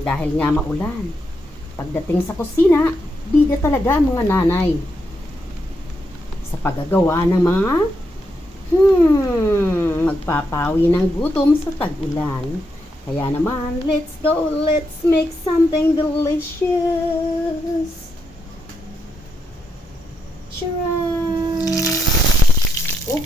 Dahil nga maulan. Pagdating sa kusina, bida talaga ang mga nanay sa paggagawa ng mga magpapawi ng gutom sa tag-ulan. Kaya naman, let's go, let's make something delicious. Charan! Oh,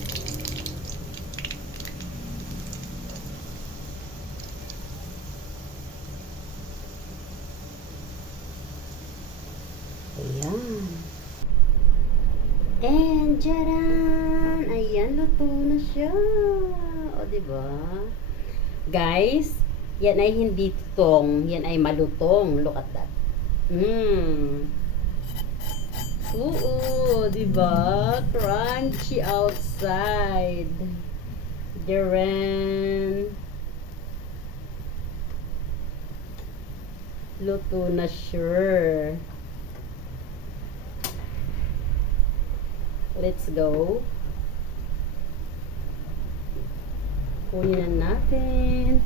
ayan. And jaran! Ayan, luto na siya. O, diba? Guys, yan ay hindi tutong. Yan ay malutong. Look at that. Oo, diba? Crunchy outside. Jaran. Luto na sure. Let's go. Kunin na natin.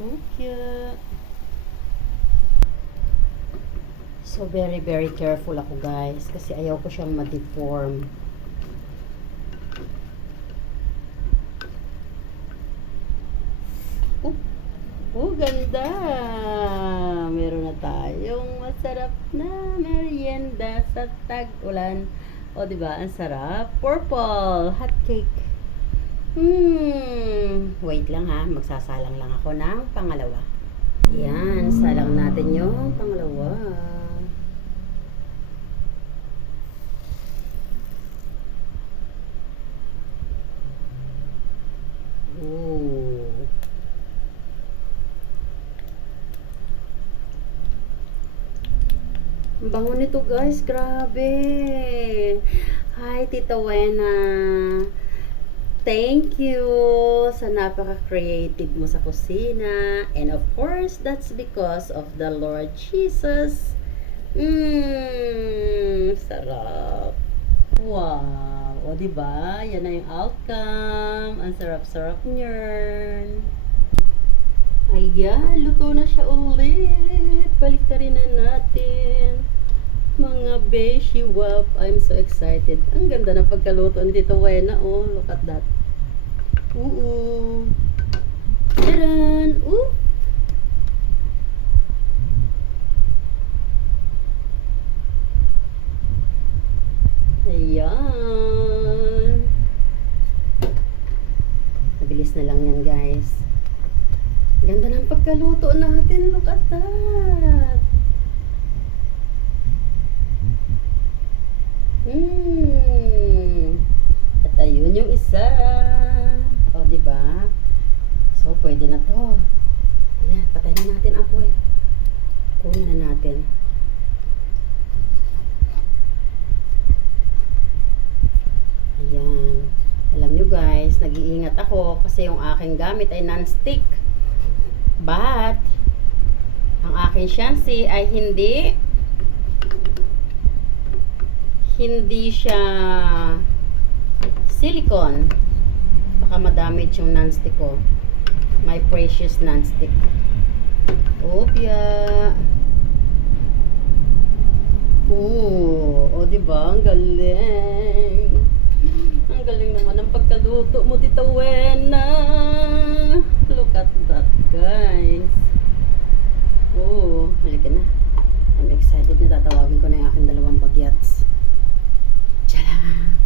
Okay. So, very, very careful ako, guys. Kasi ayaw ko siyang ma-deform. Ganda! Meron na tayong masarap na merienda sa tag-ulan. O, diba? Ang sarap. Purple hot cake. Wait lang ha. Magsasalang lang ako ng pangalawa. Ayan. Salang natin yung pangalawa. Ang bango nito, guys. Grabe. Hi, Tita Wena. Thank you sa napaka-creative mo sa kusina. And of course, that's because of the Lord Jesus. Sarap. Wow. O, diba? Yan na yung outcome. Ang sarap-sarap niyan. Ayan, luto na siya ulit. Balik na rin na natin. Mga beshi wap. I'm so excited. Ang ganda ng pagkaluto ni Tito Wena. Oh, look at that. Taran! Ayan. Mabilis na lang yan, guys. Ganda ng pagkaluto natin. Look at that. At ayun yung isa. O, diba? So, pwede na to. Ayan, patay na natin ang apoy. Kunin na natin. Ayan. Alam nyo, guys, nag-iingat ako kasi yung aking gamit ay non-stick. But, ang aking shansi ay hindi siya silicone. Baka madamage yung non-stick ko. My precious non-stick. Opya. O, diba? Ang galing. Ang galing naman ang pagkaluto mo, Tita Wena. Look at that, guys. Halika na. I'm excited na tatawagin ko na yung aking dalawang bagyats. Tiyala!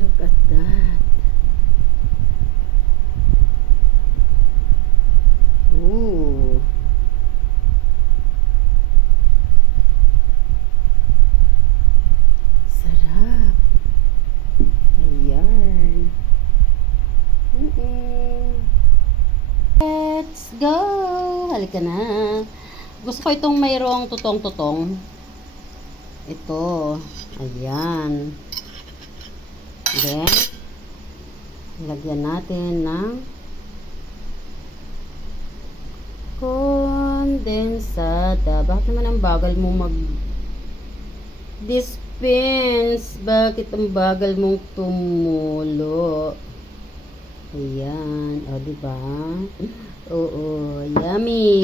Look at that. Sarap. Ayan. Let's go! Halika na. Gusto ko itong mayroong tutong-tutong. Ito. Ayan. Then, lagyan natin ng kondensada. Bakit naman ang bagal mo dispense? Bakit ang bagal mong tumulo? Ayan. O, diba? Oo. Yummy.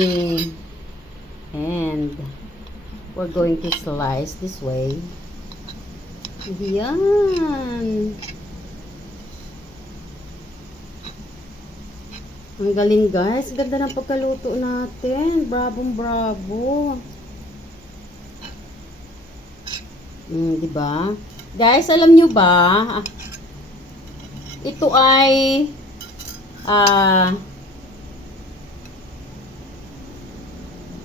And we're going to slice this way. Ayan. Ang galing guys. Ganda ng pagkaluto natin. Bravo, bravo. Diba? Guys, alam nyo ba? Ito ay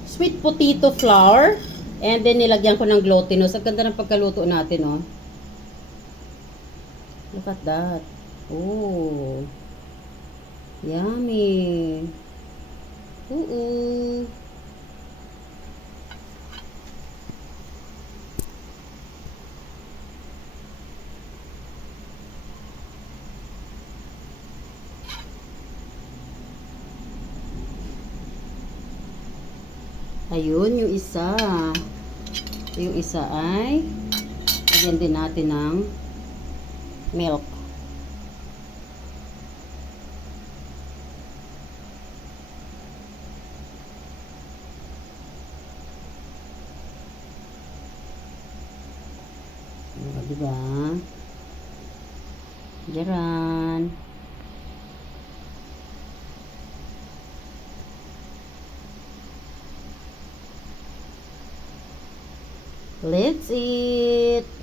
sweet potato flour. And then nilagyan ko ng glutinous. Ang ganda ng pagkaluto natin, oh. Look at that. Oh. Yummy. Oo. Ayun, yung isa. Yung isa ay lagyan din natin ng milk. Diba? Diyan. Let's eat.